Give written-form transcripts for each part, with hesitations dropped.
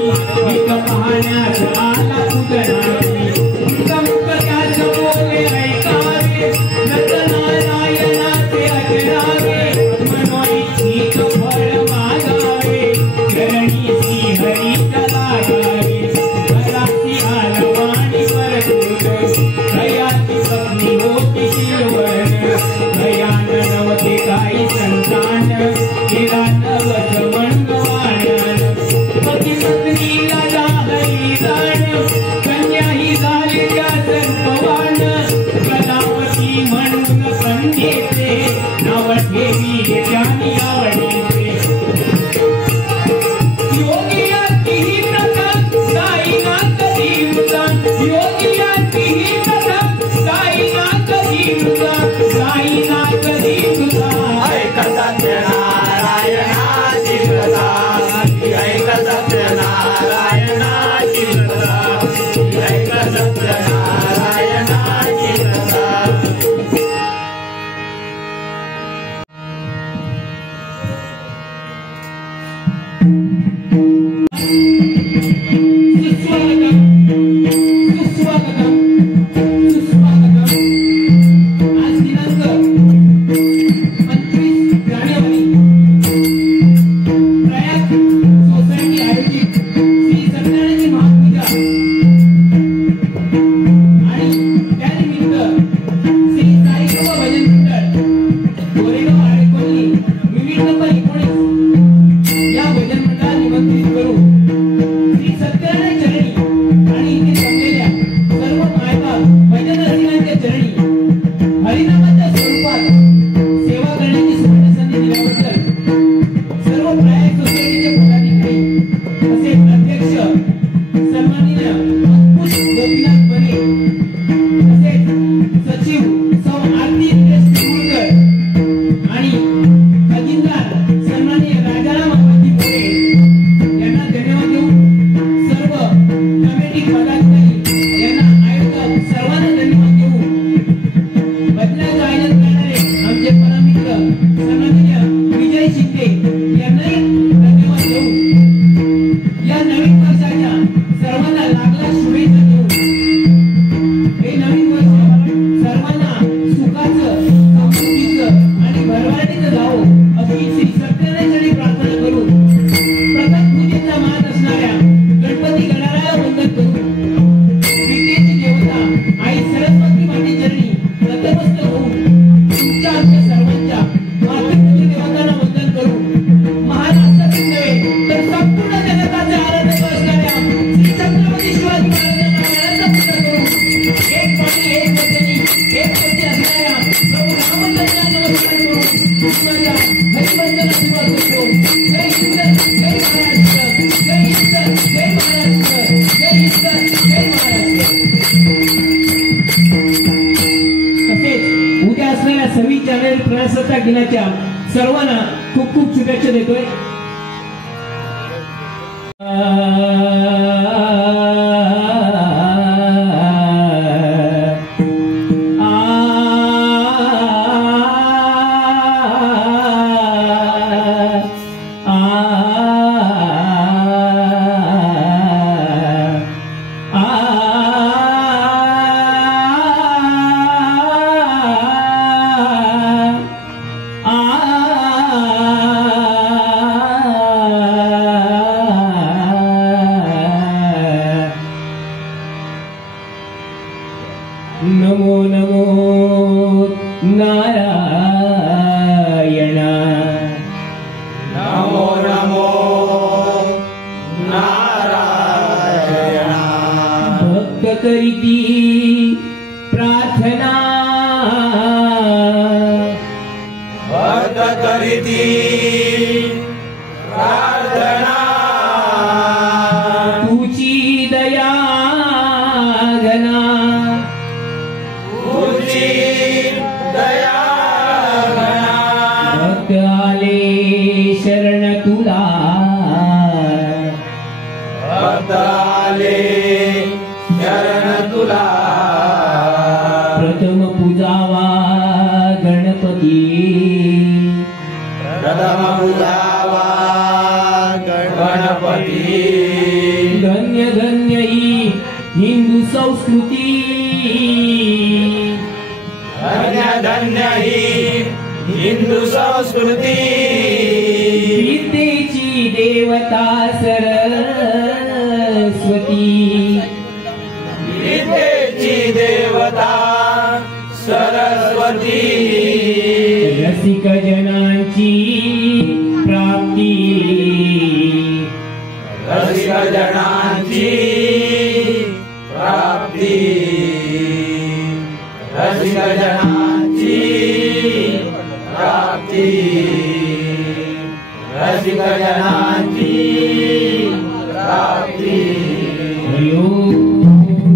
एक पाहण्यास आला पूजनारी मुक्त त्यास बोले ऐकावे नारायणाचे अजरावे मनोइच्छित फळ मागावे चरणी श्री हरी लागावे घराची आलवाणी परतूर दयाची पत्नी होती शिरवण दयान नवते काही संतान केला नवत मंगवाण पती पत्नीला जाहरी दान कन्या ही झाली त्या सर्पवान कलावती म्हणून संधीचे नाव ठेवी ज्ञानी आवडीचे योगियाची ही प्रथा साईनाथ जीवता योगियाची ही प्रथा साईनाथ जीवता साईनाथ जीवता ऐक सत्यनारायणाची प्रथा ऐक सत्यनारायणाची प्रथा ऐक सत्यनारायणाची प्रथा प्रजासत्ताक दिनाच्या सर्वांना खूप खूप शुभेच्छा देतोय। नमो नमो नारायण, नमो नमो नारायण। भक्त करीती प्रार्थना, भक्त करीती प्रार्थना, तुझी दया घना, तुझी दया घना। भक्त आले शरण तुला, भक्त आले शरण तुला। प्रथम पूजावा गणपती, प्रथम पूजावा गणपती। धन्य धन्य ही हिंदू संस्कृती, धन्य धन्य ही हिंदू संस्कृती, विद्येची देवता सरस्वती, विद्येची देवता सरस्वती, रसिक जनांची प्राप्ती, रसिक जनांची प्राप्ती, रसिक जनांची प्राप्ती, रसिक जनांची प्राप्ती. हरि ओम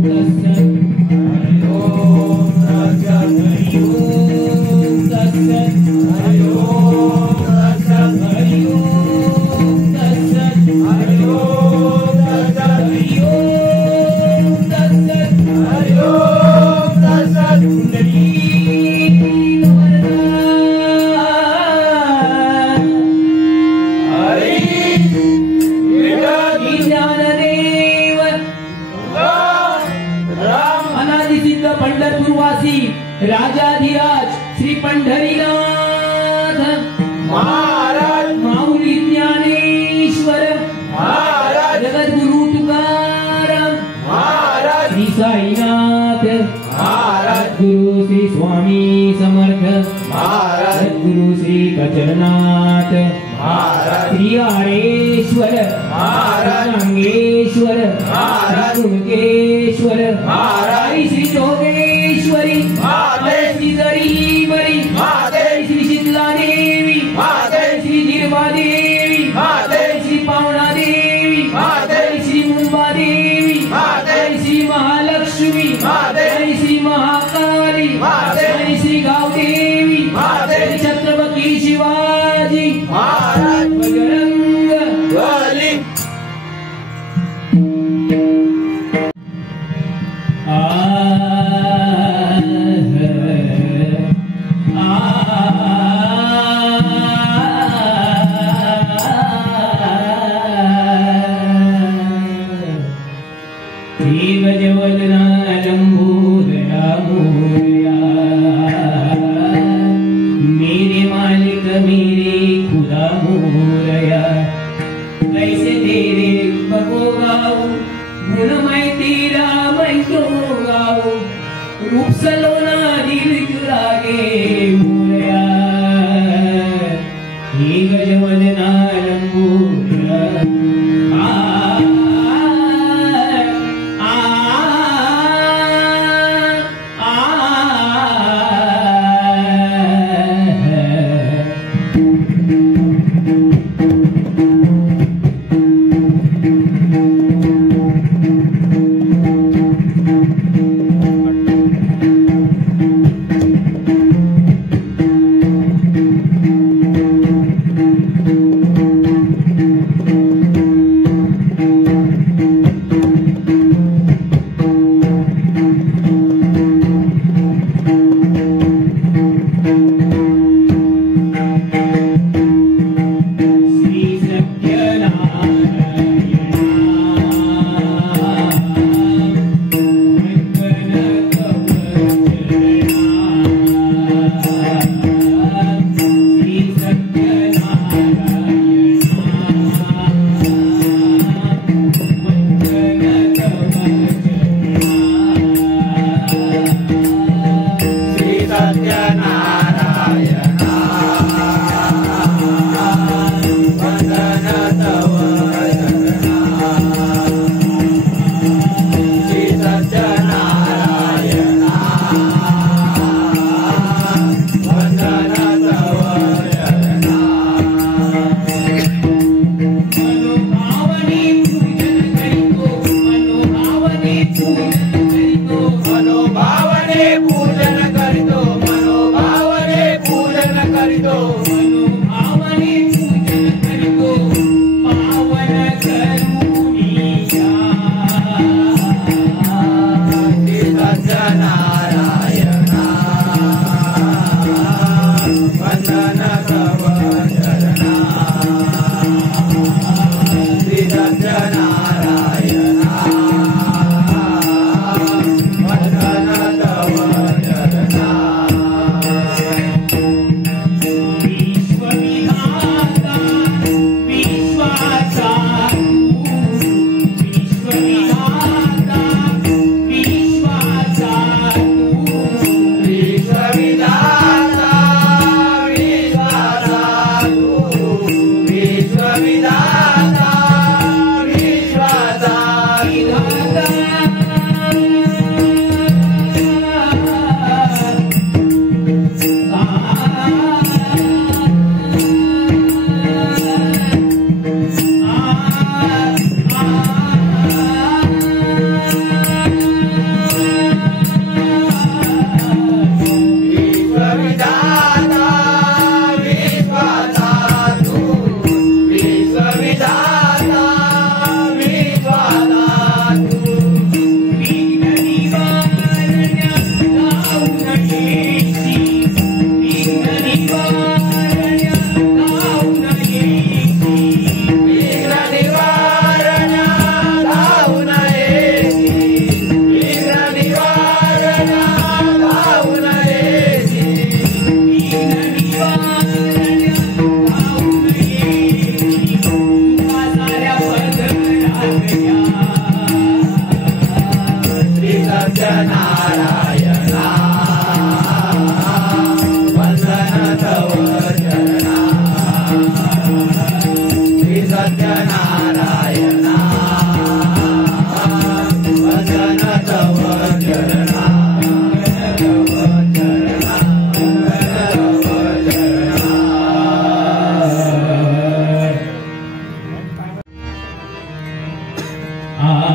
तत्सत्. हरि ओम तत्सत्. हरि ओम तत्सत्. हरि ओम तत्सत्. हरि ओम तत्सत्. हरि ओम तत्सत्. हरि ओम तत्सत्. हरि ओम तत्सत्. हरि विठ्ठल ज्ञानदेव राम अनादिसिद्ध पंढरपूरवासी राजाधिराज श्री पंढरीनाथ महाराज माऊली ज्ञानेश्वर महाराज जगद्गुरु तुकाराम महाराज श्री साईनाथ महाराज गुरु श्री स्वामी समर्थ महाराज सद्गुरु श्री कचरनाथ महाराज श्री हरेश्वर महाराज गंगेश्वर महाराज दुर्गेश्वर महाराज श्री जोगेश्वरी महादेव श्री जरीमरी महादेव श्री शीतला देवी महादेव श्री निर्मा देवी महादेव श्री पावना देवी महादेव श्री मुंबा देवी महादेव श्री महालक्ष्मी महादेव श्री महाकाली महादेव श्री गावदेवी महादेव छत्रपती शिवाजी महाराज बजरंग बली मेरे मालिक मेरे खुदा मोरया, कैसे तेरे बको गाऊं, गुण मैं तेरा मैं क्यों गाऊं, रूप सलोना दिल चुरागे मोरया, हे गजवदना लंबोदरा. गणपती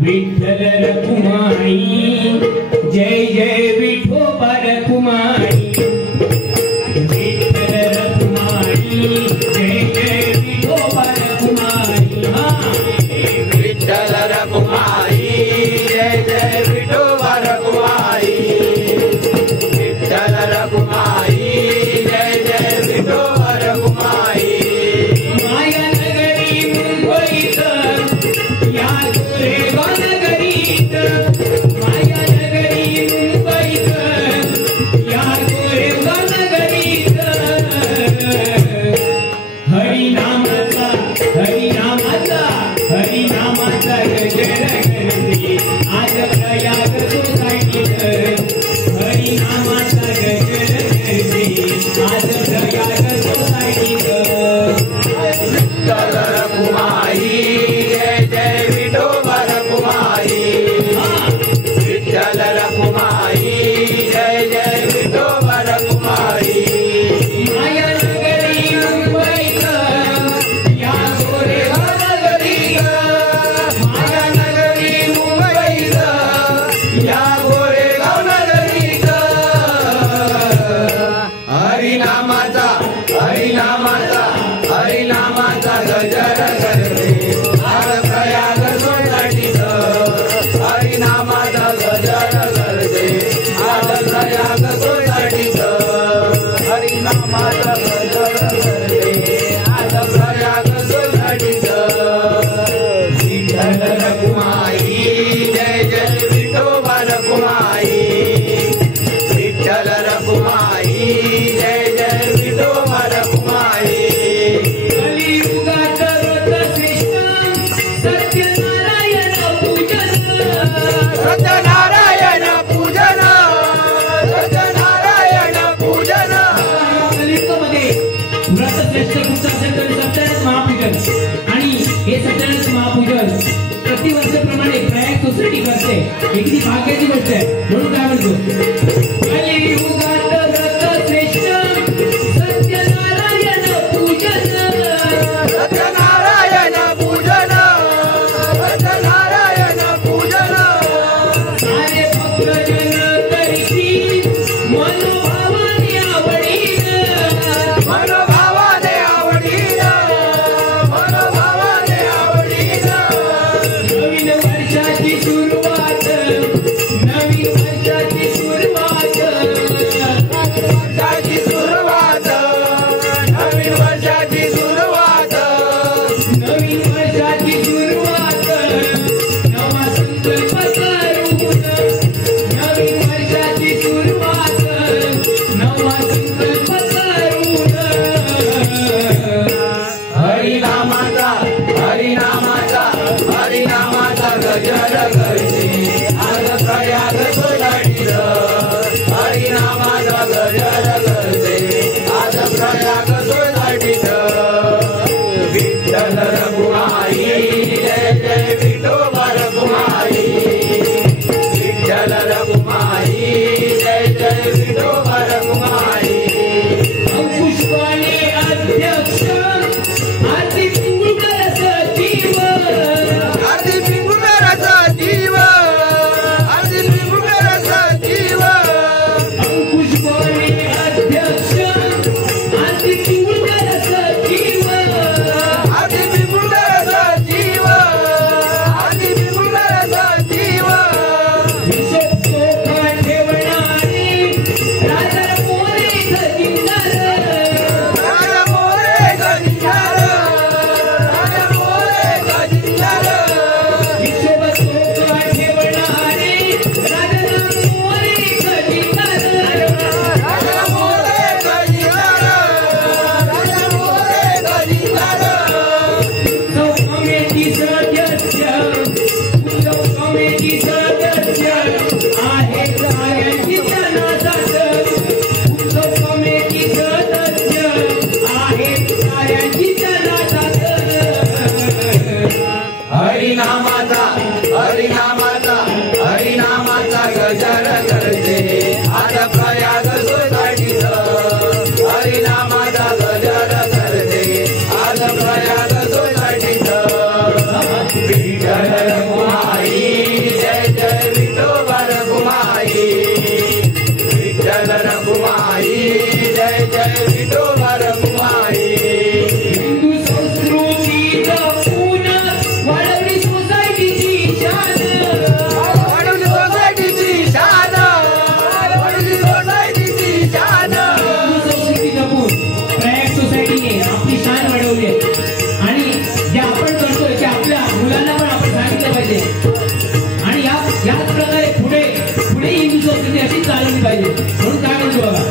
विठ्ठल रखुमाई जय जय विठोबा रखुमाई विठ्ठल रखुमाई जय जय विठोबा रखुमाई विठ्ठल रखुमाई जय जय विठोबा रखुमाई विठ्ठल रखुमाई जय जय विठोबा रखुमाई माया नगरी मुंबईत या गोरेगाव नगरीत माया नगरी मुंबईत या गोरेगाव नगरीत हरिनामाचा गजर करते आज प्रयाग सोसायटीत हरिनामाचा गजर करते आज प्रयाग सोसायटीत विठ्ठल रखुमाई जय जय विठोबा रखुमाई विठ्ठल रखुमाई जय जय विठोबा रखुमाई माया नगरी मुंबईत या गोरेगाव नगरीत माया नगरी मुंबईत या गोरेगाव नगरीत हरिनामाचा गजर करते आज प्रयाग सोसायटीत हरिनामाचा गजर करते आज प्रयाग सोसायटीत हरिनामाचा गजर करते आज प्रयाग सोसायटीत विठ्ठल रखुमाई जय जय विठोबा रखुमाई विठ्ठल रखुमाई जय जय विठोबा रखुमाई कलियुगात व्रतश्रेष्ठ सत्यनारायण पूजन सत्यनारायण पूजन सत्यनारायण पूजन कलियुगामध्ये व्रतश्रेष्ठ कुठचं असेल तर सत्यनारायण महापूजन आणि हे सत्यनारायण महापूजन प्रतिवर्षाप्रमाणे प्रयाग सोसायटी करते ही किती भाग्याची गोष्ट आहे म्हणून काय म्हणतो कलियुगात व्रतश्रेष्ठ सत्यनारायण पूजन सत्यनारायण पूजन सत्यनारायण पूजन सारे भक्तजन करती मनोभावाने आवडीन मनोभावाने आवडीन मनोभावाने आवडीन नवीन वर्षाची सुरुवात सत्य आहे साऱ्यांची ज्ञानासात उत्सवमेची सत्य आहे साऱ्यांची ज्ञानासात हरिनामाचा गजर करते आज प्रयाग सोसायटीचं हरिनामाचा गजर करते आज प्रयाग सोसायटीचं विठ्ठल रखुमाई जय जय विठोबा रखुमाई विठ्ठल रखुमाई जय जय विठोबा रखुमाई हिंदू संस्कृती जपून वळवली सोसायटीची शान संस्कृती जपून प्रयाग सोसायटीने आपली शान वाढवली आहे आणि जे आपण करतोय ते आपल्या मुलांना पण आपण सांगितलं पाहिजे आणि याच प्रकारे पुढे हिंदू संस्कृती अशीच चालवली पाहिजे म्हणून काय म्हणतो बघा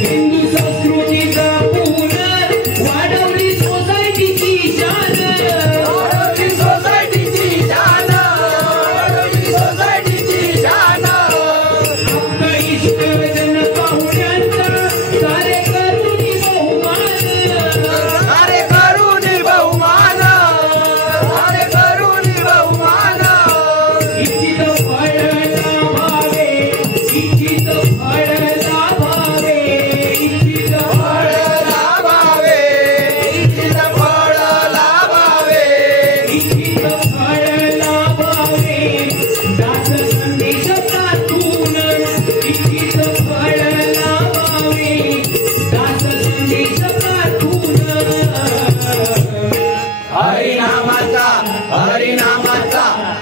हिंदू संस्कृती जपून वाढवली सोसायटीची शान आपलं इष्ट जन पाहुण्यांचा सारे करुणी बहुमान इच्छित फळ लाभावे इच्छित फळ लाभावे इच्छित फळ इच्छित फळ लाभावे दास संदेश प्रार्थून इच्छित फळ लाभावे दास संदेश प्रार्थून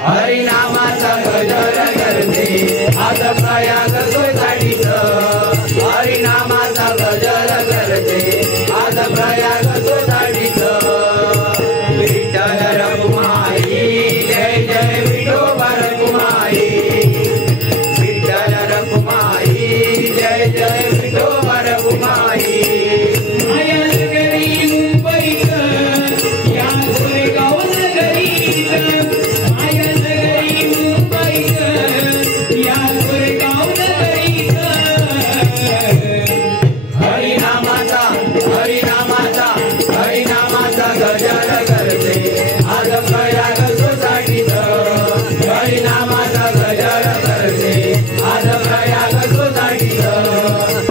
हरिनामाचा गजर करते आज प्रयाग सोसायटीचं हरिनामाचा गजर करते आज प्रयाग सोसायटीचं विठ्ठल रखुमाई जय जय विठोबा रखुमाई विठ्ठल रखुमाई जय जय विठोबा रखुमाई मायानगरी मुंबईत या गोरेगाव नगरीत मायानगरी मुंबईत या गोरेगाव नगरीत हरिनामाचा गजर करते आज प्रयाग सोसायटीचं हरिनामाचा गजर करते आज प्रयाग सोसायटीचं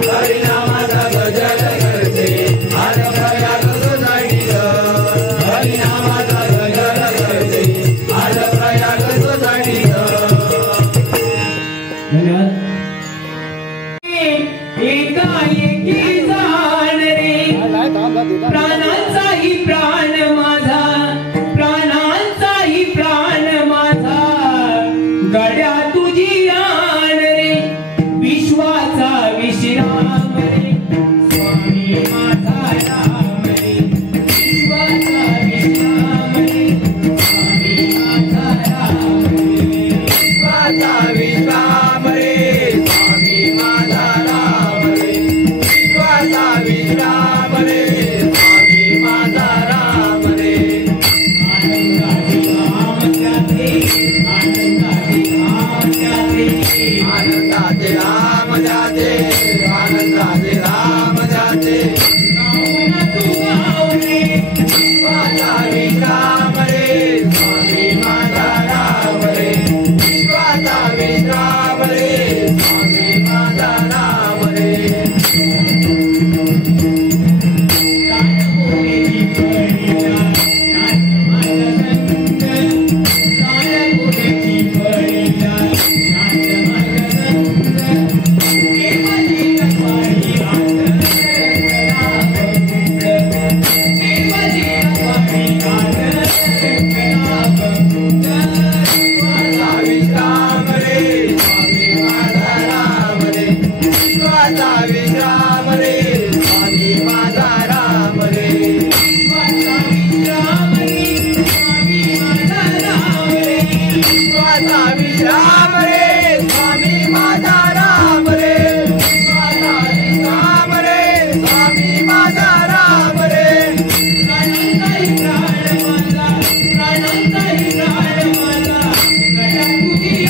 हरिनामाचा गजर करते आज प्रयाग सोसायटीचं हरिनामाचा गजर करते आज प्रयाग सोसायटीचं धन्यवाद एकाएकी जाण रे प्राणांचाही प्राण माझा प्राणांचाही प्राण माझा गड्या तुझी आण रे विश्वाचा विश्राम रे स्वामी माझा राम रे विश्वाचा विश्राम रे स्वामी माझा राम रे विश्वाचा विश्राम रे स्वामी माझा राम रे विश्वाचा विश्राम रे स्वामी माझा राम रे आनंदाची धाम जाते आनंदाची धाम जाते आनंदाचे राम जाते आनंदाचे राम जाते गाऊन तू गाव रे विश्वाचा विश्राम रे स्वामी माझा राम रे विश्वाचा विश्राम रे स्वामी माझा राम रे कानकोरेची पडिला नाथ माझा संत कानकोरेची पडिला नाथ माझा संत केवली रखवाडी हात केवली रखवाडी हात विश्राम रे स्वामी माझा राम रे विश्वाचा विश्राम रे स्वामी माझा राम रे विश्वाचा विश्राम रे स्वामी माझा राम रे विश्वाचा विश्राम रे स्वामी माझा राम रे विश्वाचा विश्राम रे स्वामी माझा राम रे प्राणांचाही प्राण माझा प्राणांचाही प्राण माझा गड्या तुझी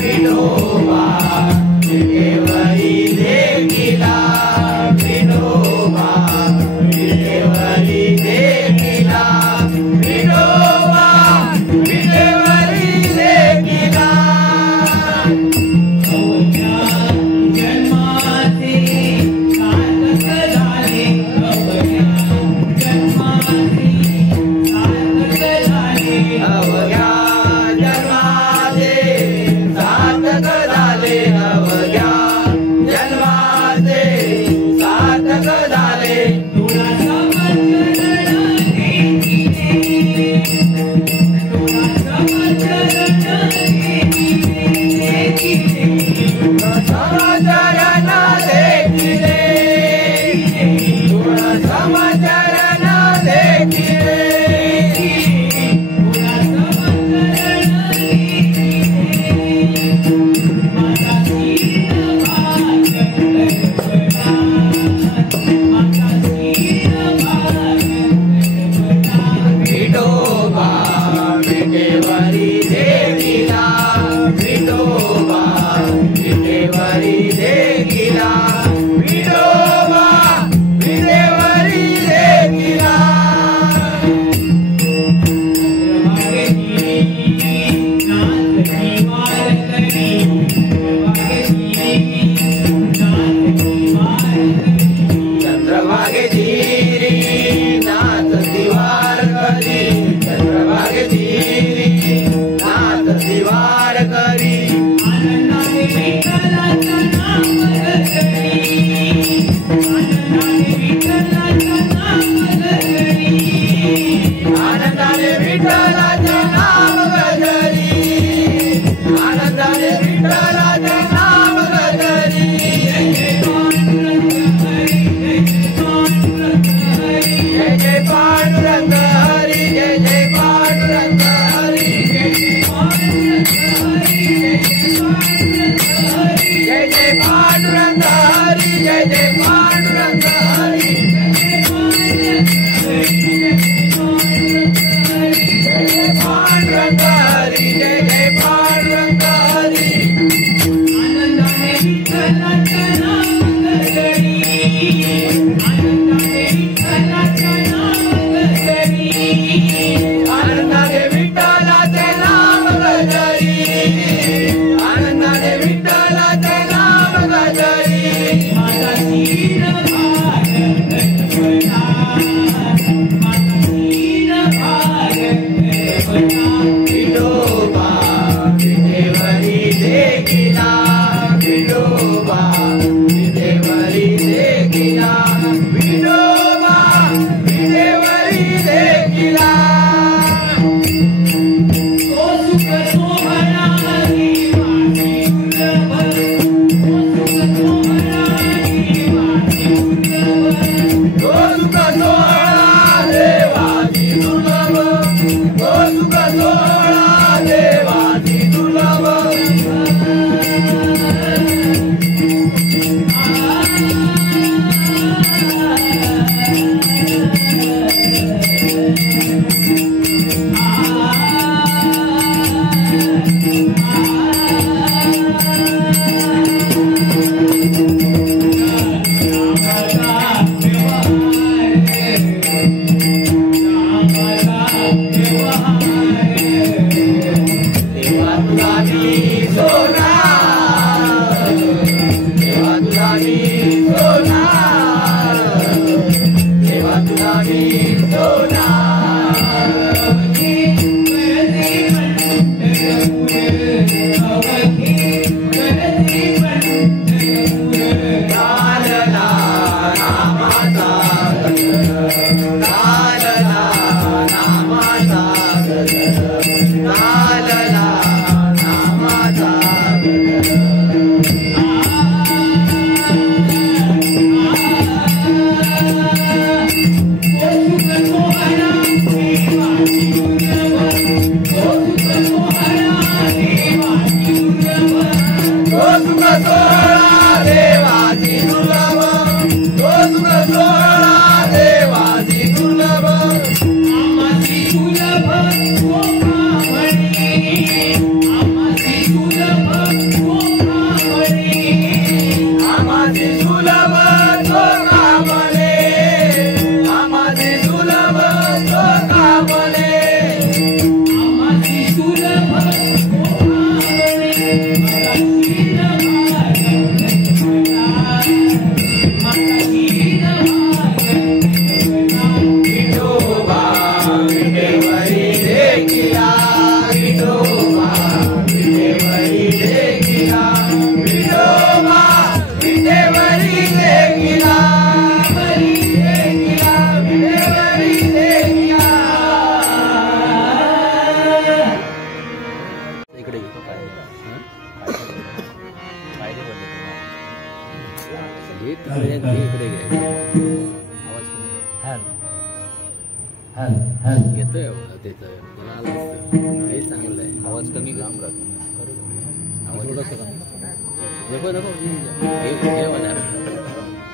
विठोबा विटेवरी देखिला विठोबा विटेवरी देखिला विठोबा विटेवरी देखिला जन्माचे सार्थक झाले जन्माचे सार्थक झाले अवघ्या जन्माचे सार्थक झाले अवघ्या जन्माचे सार्थक झाले तुला समजलं तुला समजलं समाचरण देखिले तुला समाचरण देखिले तुला समजलं माझा सीन भाग माझा सीन भाग विठोबा विटेवरी देखिला विठोबा विटेवरी देखिला विठोबा विटेवरी देखिला चंद्रभागे धीरी नाच दिवार करी चंद्रभागे धीरी नाच दिवार करी आनंदाने विठ्ठलाचं नाम गगरी आनंदाने विठ्ठलाचं नाम गगरी आनंदाने विठ्ठलाचे नाम गजरी आनंदाने विठ्ठलाचे नाम गजरी जय जय पांडुरंग हरी जय जय पांडुरंग हरी जय जय पांडुरंग हरी जय जय पांडुरंग हरी जय जय पांडुरंग हरी जय जय पांडुरंग हरी आनंदाने विठ्ठलाचं नाम गगरी आनंदाने विठ्ठलाचं नाम गगरी आनंदाने विठ्ठलाचे नाम गजरी आनंदाने विठ्ठलाचे नाम गजरी माझा सीन भाग गणपता माझा सीन भाग गणपता विठोबा विटेवरी देखिला विठोबा विटेवरी देखिला विठोबा विटेवरी देखिला तो सुख सोहळा देवाची दुर्लभ तो सुख सोहळा देवाची दुर्लभ तो सुख सोहळा देवाची दुर्लभ तो सुख सोहळा देवाची दुर्लभ देवा तुला मी सोना देवा तुला मी सोना देवा तुला मी सोना लालला नामाचा लालला नामाचा लालला नामाचा तो सुख सोहळा देवाची दुर्लभ तो सुख सोहळा देवाची दुर्लभ आम्हाची दुर्लभ येतोय त्याचं त्याला आलं असतं हे चांगलं आहे. आवाज कमी काम राहतो आवाज थोडासा कमी नको नको हे वाला घेऊन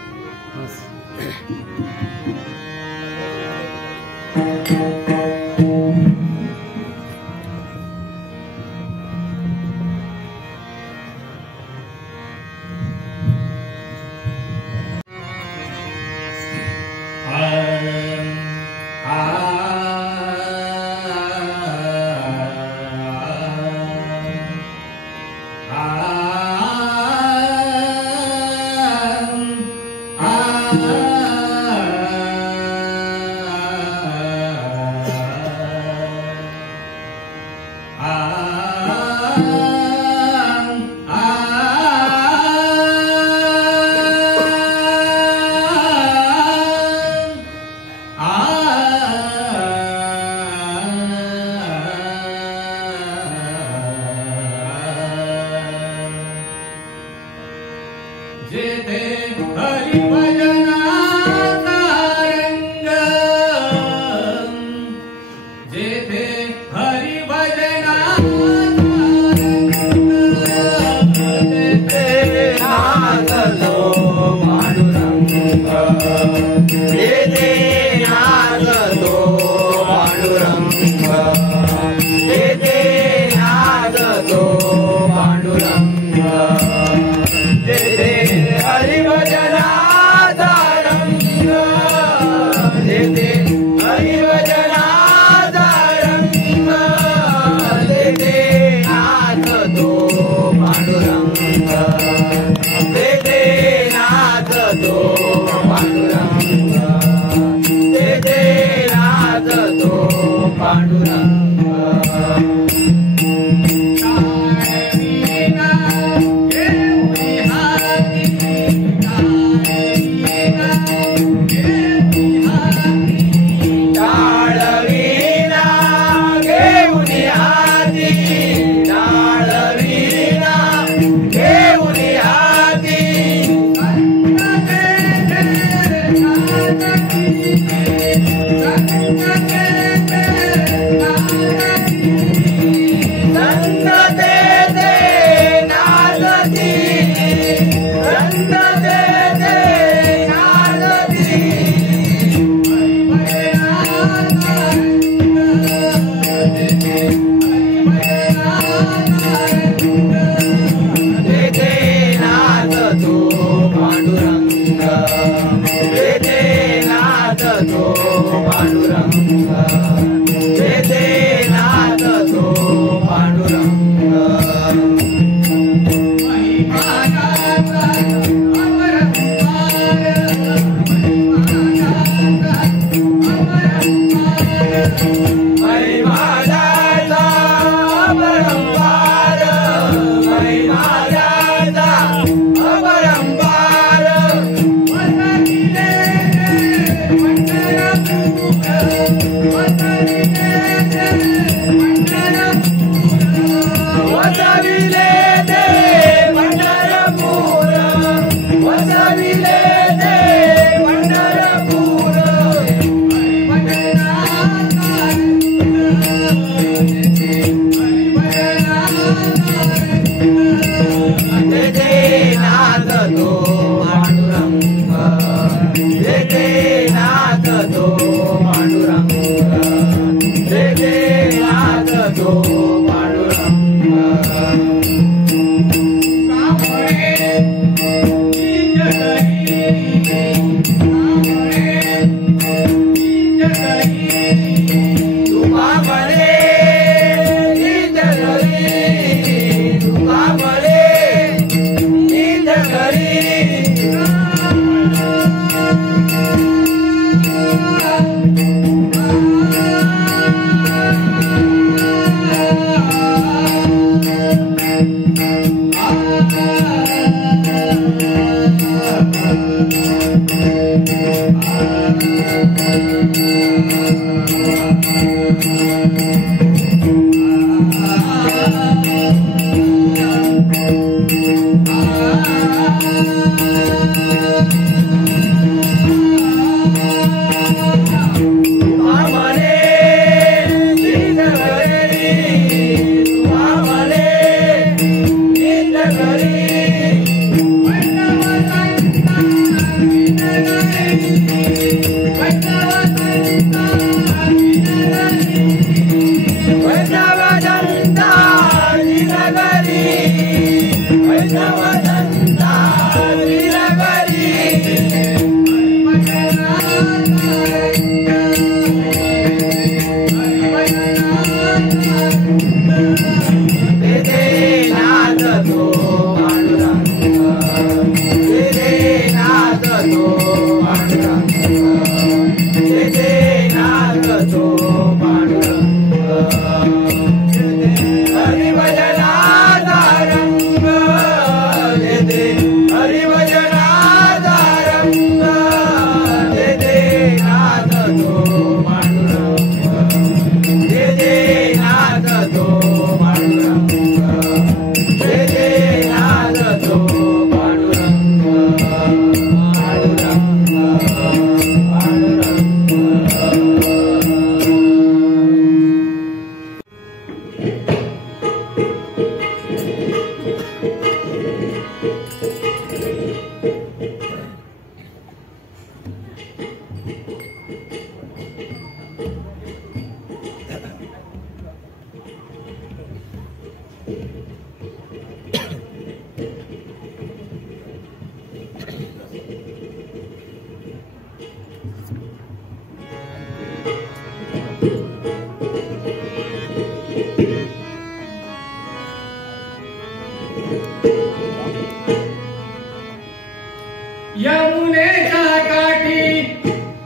यमुनेच्या काठी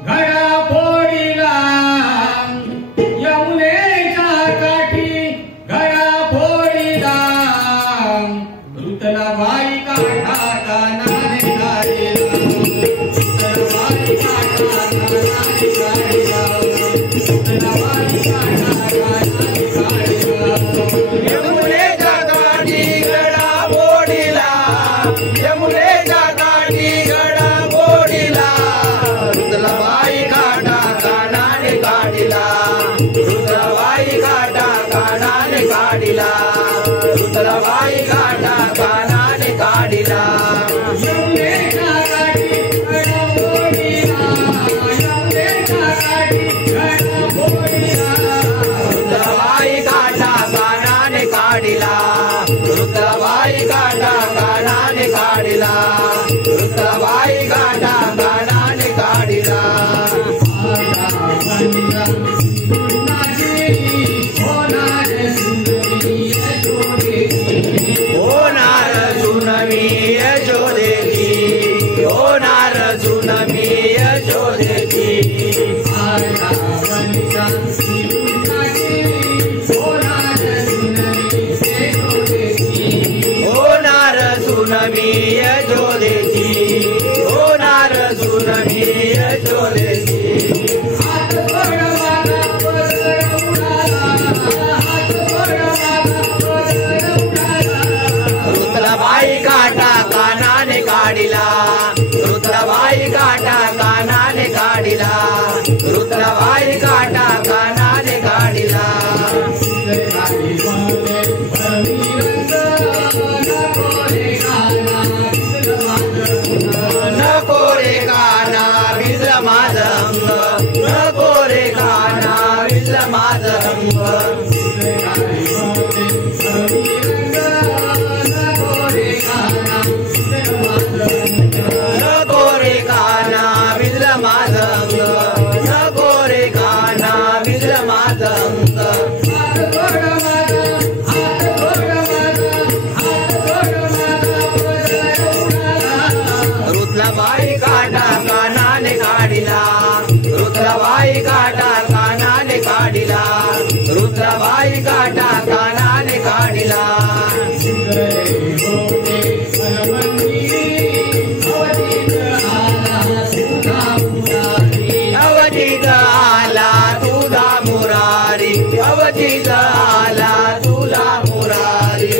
घडा फोडिला, यमुनेच्या काठी घडा फोडिला, ऋतला बाई काठा कानाने काढिला, ऋतला बाई काठा कानाने काढिला, ऋतला बाई काठा कानाने काढिला. यमुनेच्या काठी घडा फोडिला, यमुनेच्या काठी घडा फोडिला, ऋतलाबाई काठा कानाने काढिला, ऋतलाबाई काठा कानाने काढिला, ऋतलाबाई काठा कानाने काढिला. यमुनेच्या काठी घडा फोडिला, यमुनेच्या काठी घडा फोडिला, ऋतलाबाई काठा कानाने काढिला, ऋतलाबाई काठा कानाने काढिला, ऋतलाबाई काठा कानाने काढिला. होणार सुनमी यशोदेची, होणार सुनमी यशोदेची. होणार सुनमी यशोदेची, होणार सुनमी यशोदेची. ऋतलाबाई काठा कानाने काढिला, ऋतलाबाई काठा कानाने काढिला, ऋतलाबाई काठा कानाने काढिला. नको रे काना भिजला माझं अंग, नको रे काना भिजला माझं अंग. नको रे काना भिजला माझं अंग, नको रे काना भिजला माझं अंग. ऋतलाबाई काठा कानाने काढिला, ऋतलाबाई काठा कानाने काढिला, ऋतलाबाई काठा कानाने काढिला. अवधीत आला तुला मुरारी, अवधीत आला तुला मुरारी.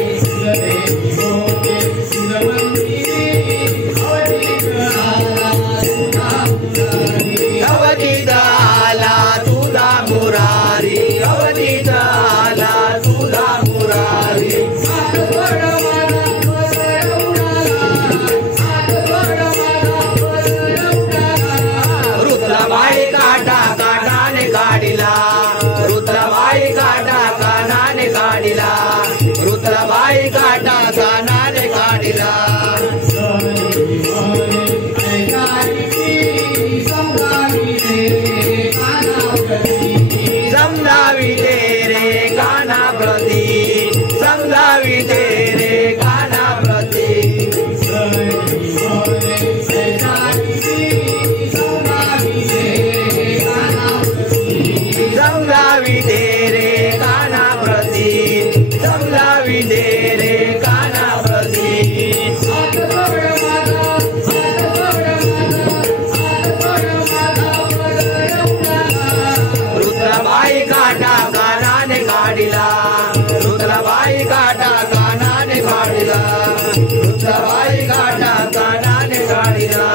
रुद्रबाई काटा कानाने काढिला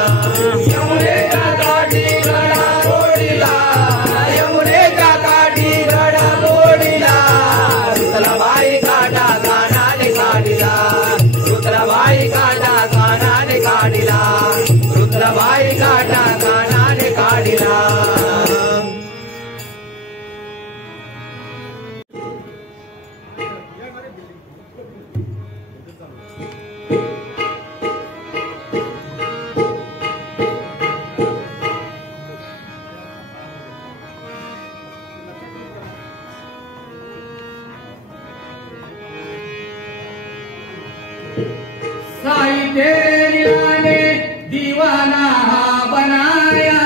यमुनेच्या काठी घडा मोडिला यमुनेच्या काठी घडा मोडिला रुद्रबाई काटा कानाने काढिला रुद्रबाई काटा कानाने काढिला रुद्रबाई काटा कानाने काढिला साई तेरिया ने दीवाना बनाया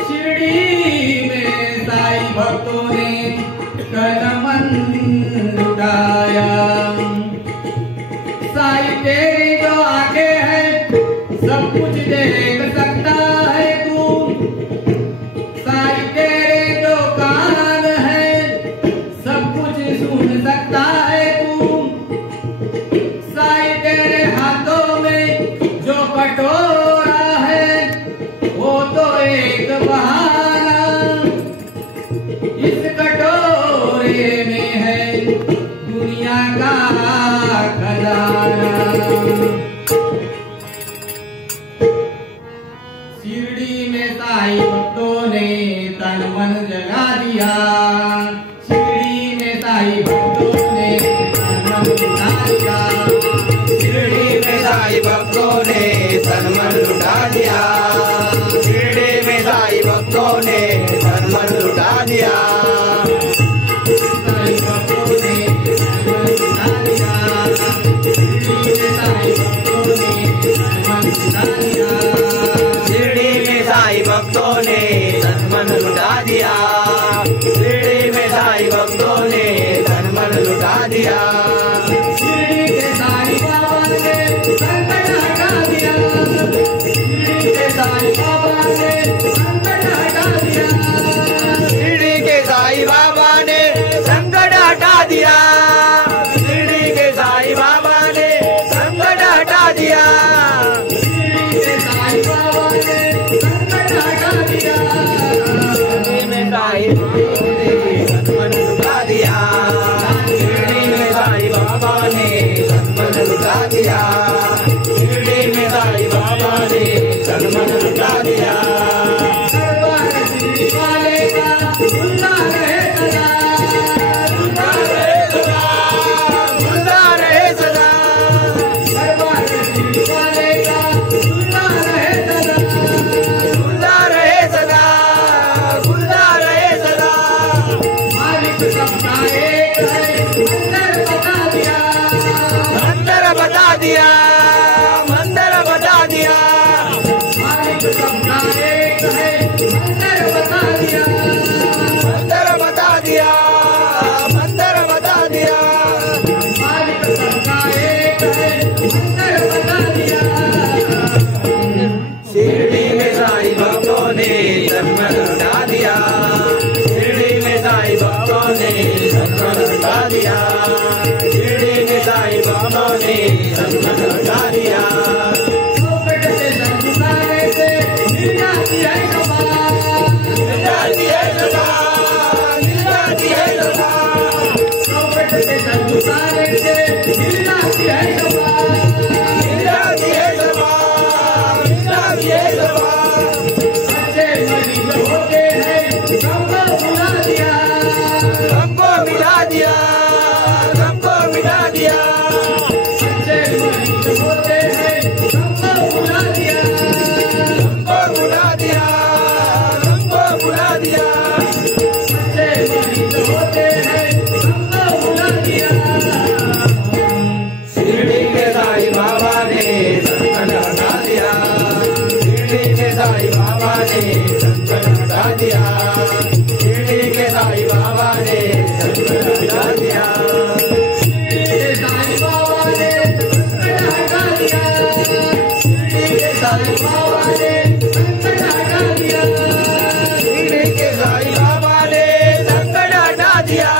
शिरडी में साई भक्तों ने तन मन लुटाया साई तेरी जो आंखें हैं सब कुछ देख सकता है तू साई तेरे जो कान हैं सब कुछ सुन सकता है तू साई तेरे हाथों में जो कटोरा है वो तो एक बहाना इस कटोरे में है दुनिया का खजाना शिरडी में साई भक्तों ने तन मन जगा दिया शिरडी में साई भक्तों ने तन मन जगा दिया शिरडी में साई भक्तों ने तन मन लुटा दिया शिरडी में साई भक्तों ने तन मन लुटा दिया साई भक्तों ने तन मन लुटा दिया शिरडी में साई भक्तों ने तन मन लुटा दिया शिरडी में साई भक्तों ने तन मन लुटा दिया शिरडी में साई भक्तों ने तन मन लुटा दिया शिरडी के साई बाबा ने संकट हटा दिया शिरडी के साई बाबा ने संकट हटा दिया शिरडी के साई बाबा ने संकट हटा दिया शिरडी के साई बाबा ने संकट हटा दिया शिरडी के साई बाबा ने संकट हटा दिया शिरडी में साई बाबा ने तन मन लुटा दिया शिरडी में साई बाबा ने तन मन लुटा दिया शिरडी में साई बाबा ने तन मन लुटा दिया दरबार शिरडी वाले का खुला रहे सदा खुदा रहे सदा खुदा रहे सदा दरबार शिरडी वाले का खुला रहे सदा खुदा रहे सदा खुदा रहे सदा मालिक सबका एक है अंदर बता दिया मंदिर बता दिया मंदिर बता दिया मालिक सबका एक है अंदर बता दिया मंदिर बता दिया मंदिर बता दिया मालिक सबका एक है अंदर बता दिया शिरडी में साई भक्तों ने तन मन लुटा दिया शिरडी में साई भक्तों ने तन मन लुटा दिया शिरडी में साई भक्तों ने तन मन लुटा दिया चौखट से संसारे से मिल जाती है सभा मिल जाती है सदा मिल जाती है सदा चौखट से संसारे से मिल जाती है सभा मिल जाती है सदा मिल जाती है सदा सच्चे मरीज होते हैं सबको बुला दिया सबको मिला दिया सबको मिला दिया सच्चे मरीज होते हैं सबको बुला दिया सबको बुला दिया सबको बुला दिया सच्चे मरीज होते हैं सबको बुला दिया शिरडी के साई बाबा ने संकट हटा दिया शिरडी के साई बाबा ने संकट हटा दिया शिरडी के साई बाबा ने संकट हटा दिया शिरडी के साई बाबा ने संकट हटा दिया शिरडी के साई बाबा ने संकट हटा दिया शिरडी के साई बाबा ने संकट हटा दिया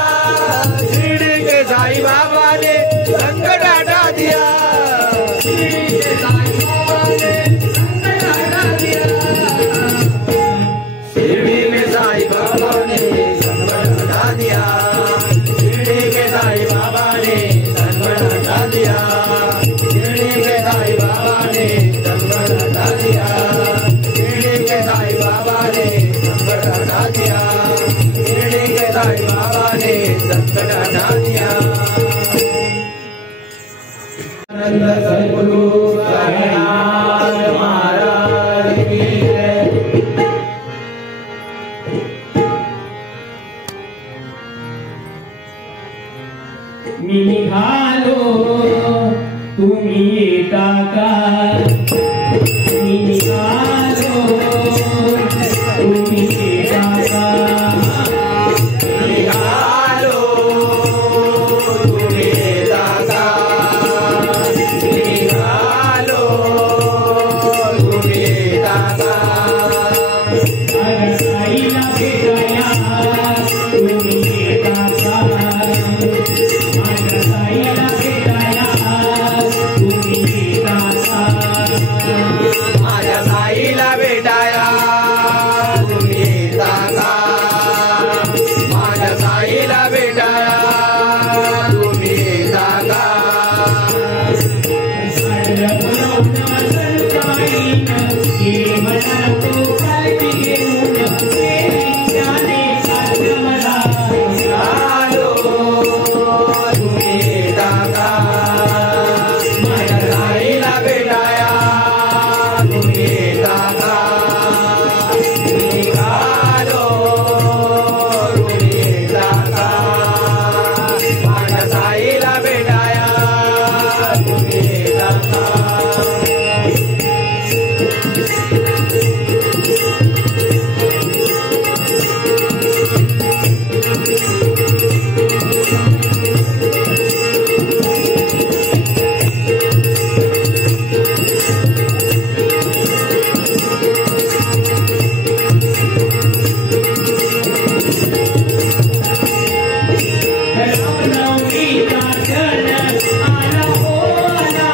शिरडी के साई बाबा ने संकट हटा दिया, शिरडी के साईं बाबा ने संकट हटा दिया, शिरडी के साईं बाबा ने संकट हटा दिया, शिरडी के साईं बाबा ने संकट हटा दिया। आनंद सद्गुरु साईनाथ महाराज की जय। मी निघालो तुम्ही येता का, मी निघालो तुम्ही येता का, निघालो तुम्ही येता का, निघालो तुम्ही येता का, माझ्या साईला भेटाया तुम्ही येता का, माझ्या साईला भेटाया तुम्ही येता का, माझ्या साईला भेटाया तुम्ही येता का, माझ्या साईला भेटाया तुम्ही येता का, साडलं बोलावणं संताईनं, हे मला तो काळजी घेऊन, हे त्याने साध्य मला, निघालो तुम्ही येता का, माझ्या साईला भेटाया तुम्ही येता का, निघालो तुम्ही येता का, माझ्या साईला भेटाया तुम्ही येता का. रामनवमीचा सण आला हो आला,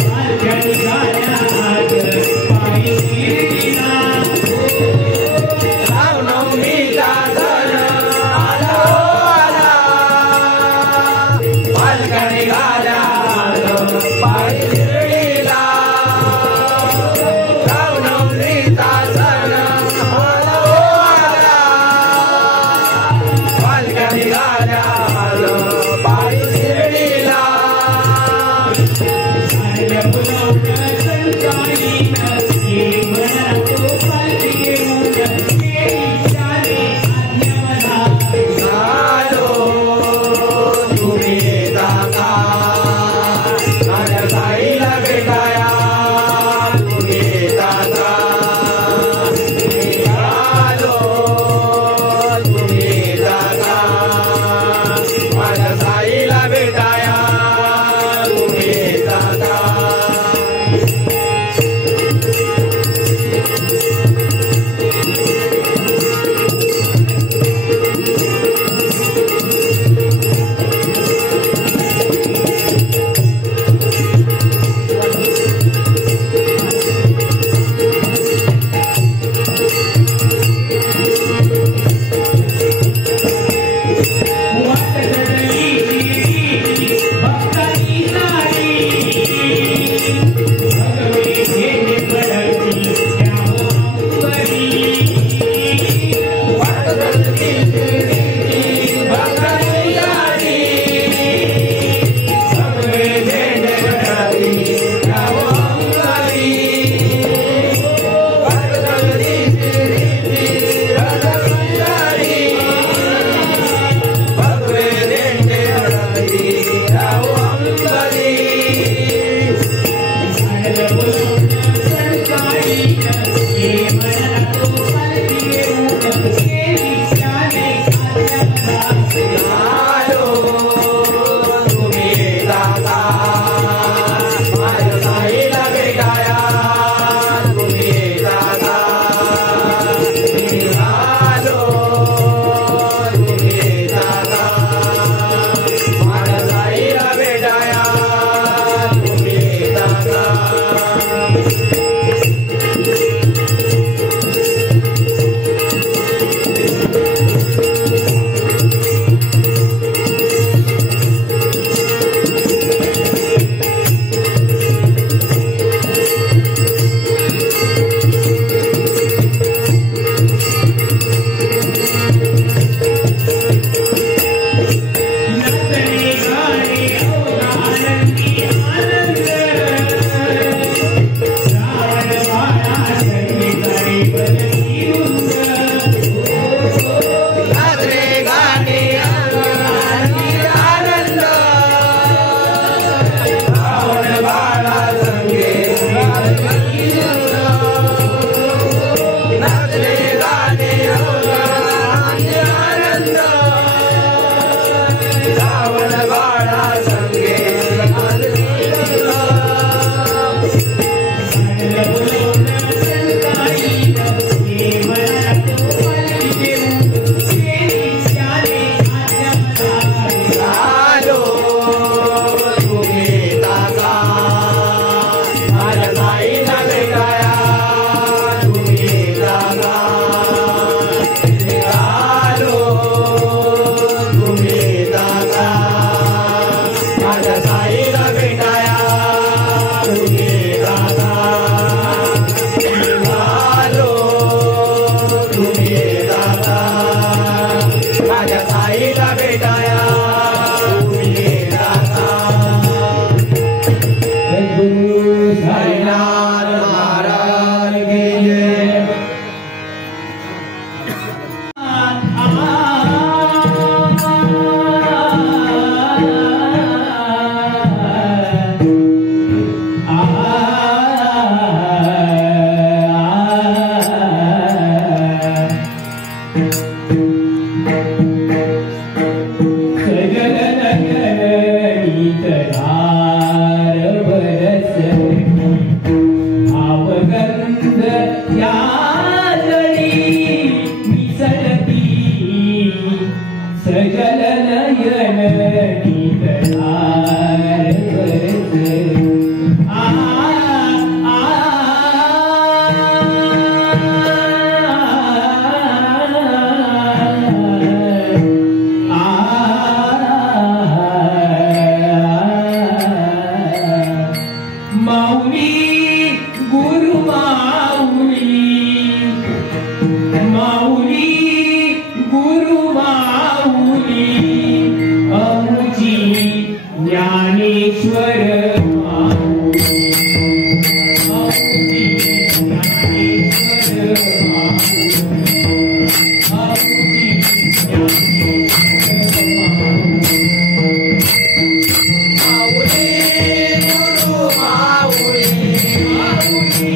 पालखी गाण्यात पायी शिर्डीला, रामनवमीचा सण आला हो आला, पालखी गाण्यात पायी शिर्डीला, रामनवमीचा सण आला हो आला, पालखी गाण्यात पायी शिर्डीला. साडलं बोलावणं संताईनं, हे मला तो काळजी घेऊन, हे त्याने साध्य मला, निघालो तुम्ही येता का, माझ्या साईला भेटाया तुम्ही येता का, निघालो तुम्ही येता का, माझ्या साईला भेटाया तुम्ही येता का. ज्ञानेश्वर माऊली माऊली ज्ञानेश्वर माऊली ज्ञानेश्वर माऊली गुरु माऊली माऊली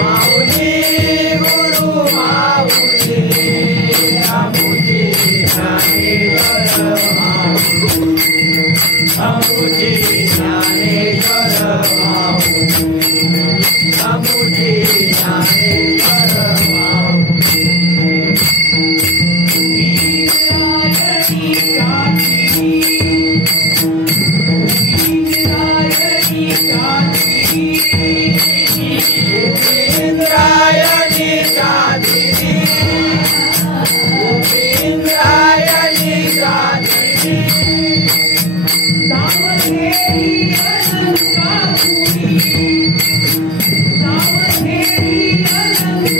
माऊली गुरु माऊली आमुची ज्ञानेश्वर माऊली आमुची ज्ञानेश्वर माऊली आमुची ज्ञानेश्वर माऊली इंद्रायणी गादिनी इंद्रायणी गादिनी नावधेरी अलंकापुरी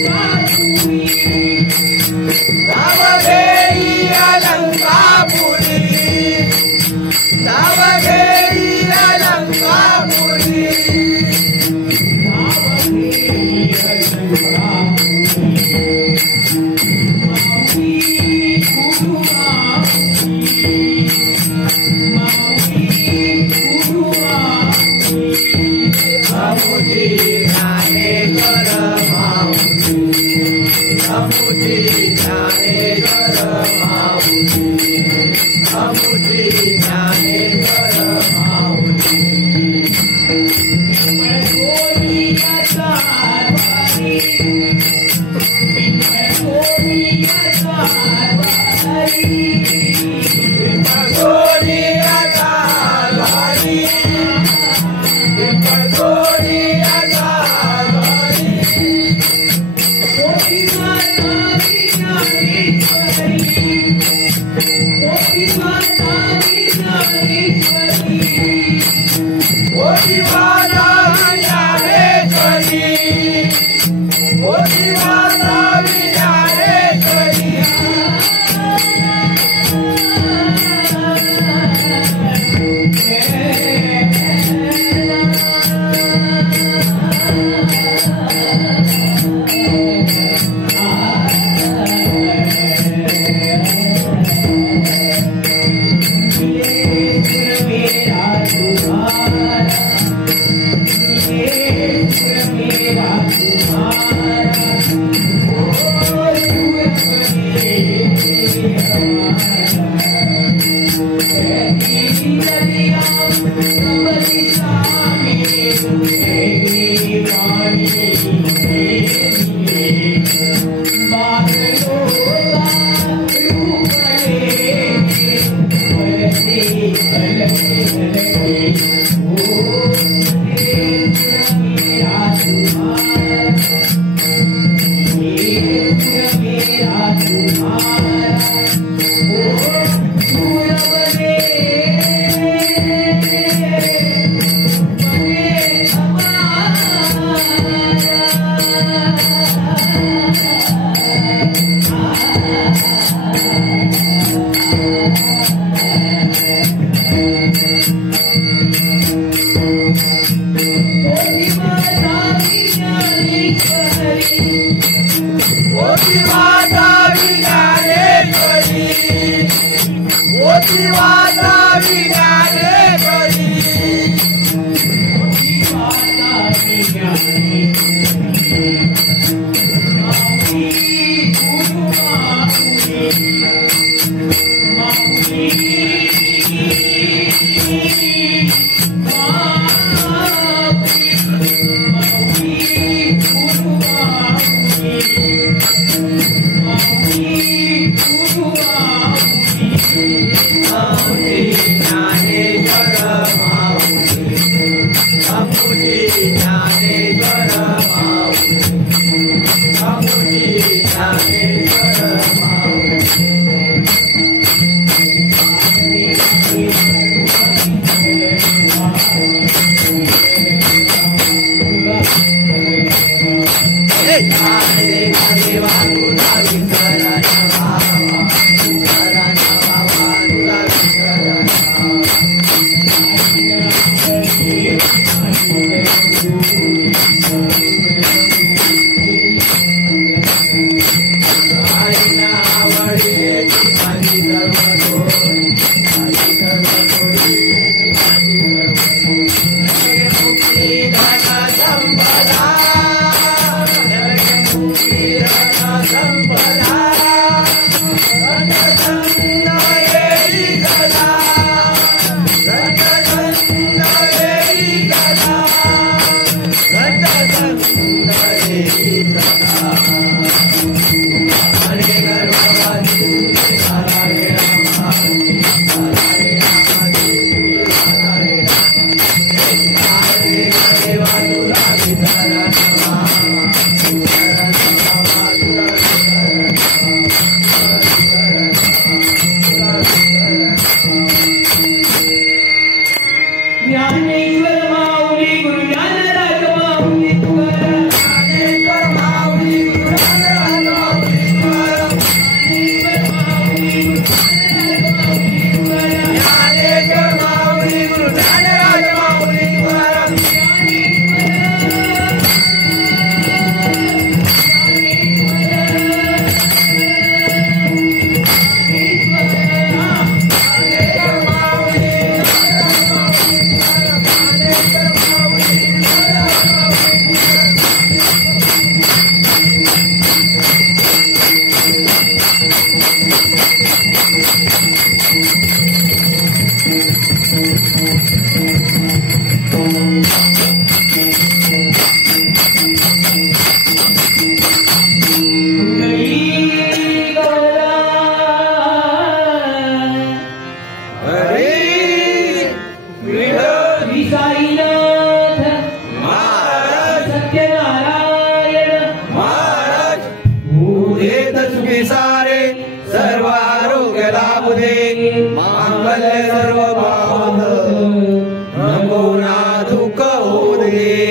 नावधेरी अलंकापुरी नावधेयी अलंकापुरी नावधेयी अलंकापुरी आमुची ज्ञानेश्वर माऊली आमुची ज्ञानेश्वर माऊली आमुची ज्ञानेश्वर माऊली ज्ञानेश्वर माऊली गुरु ज्ञानराज माऊली तुकाराम ज्ञानेश्वर माऊली गुरु ज्ञानराज माऊली तुकाराम ज्ञानेश्वर माऊली गुरु ज्ञानराज माऊली तुकाराम सारे सर्व आरोग्य लाभू दे मांगल्य सर्व भाव नको ना दुःख होऊ दे